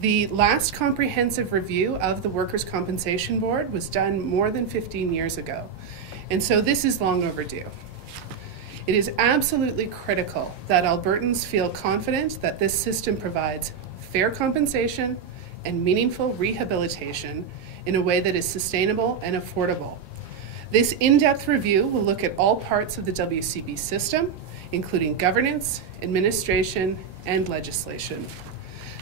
The last comprehensive review of the Workers' Compensation Board was done more than 15 years ago, and so this is long overdue. It is absolutely critical that Albertans feel confident that this system provides fair compensation and meaningful rehabilitation in a way that is sustainable and affordable. This in-depth review will look at all parts of the WCB system, including governance, administration, and legislation.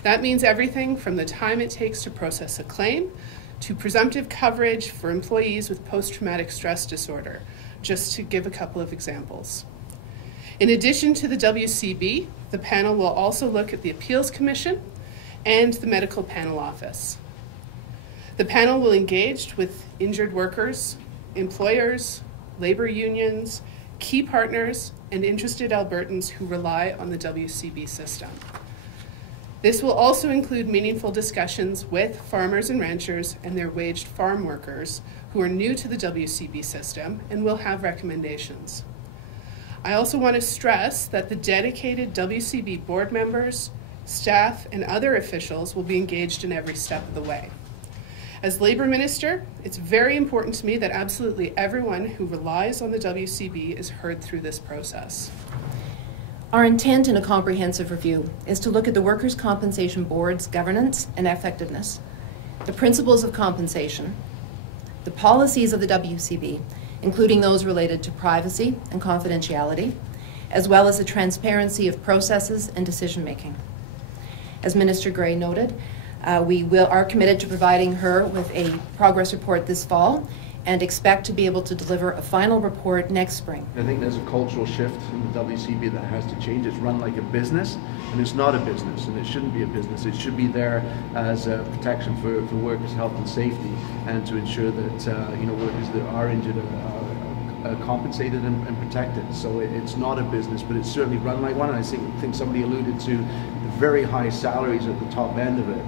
That means everything from the time it takes to process a claim to presumptive coverage for employees with post-traumatic stress disorder, just to give a couple of examples. In addition to the WCB, the panel will also look at the Appeals Commission and the Medical Panel Office. The panel will engage with injured workers, employers, labor unions, key partners, and interested Albertans who rely on the WCB system. This will also include meaningful discussions with farmers and ranchers and their waged farm workers who are new to the WCB system and will have recommendations. I also want to stress that the dedicated WCB board members, staff, and other officials will be engaged in every step of the way. As Labour Minister, it's very important to me that absolutely everyone who relies on the WCB is heard through this process. Our intent in a comprehensive review is to look at the Workers' Compensation Board's governance and effectiveness, the principles of compensation, the policies of the WCB, including those related to privacy and confidentiality, as well as the transparency of processes and decision-making. As Minister Gray noted, we are committed to providing her with a progress report this fall and expect to be able to deliver a final report next spring. I think there's a cultural shift in the WCB that has to change. It's run like a business, and it's not a business, and it shouldn't be a business. It should be there as a protection for workers' health and safety, and to ensure that workers that are injured are compensated and protected. So it's not a business, but it's certainly run like one. And I think somebody alluded to the very high salaries at the top end of it.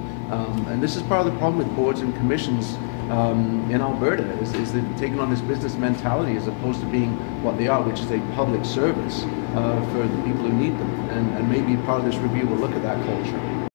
And this is part of the problem with boards and commissions in Alberta, is they've taken on this business mentality as opposed to being what they are, which is a public service for the people who need them. And maybe part of this review will look at that culture.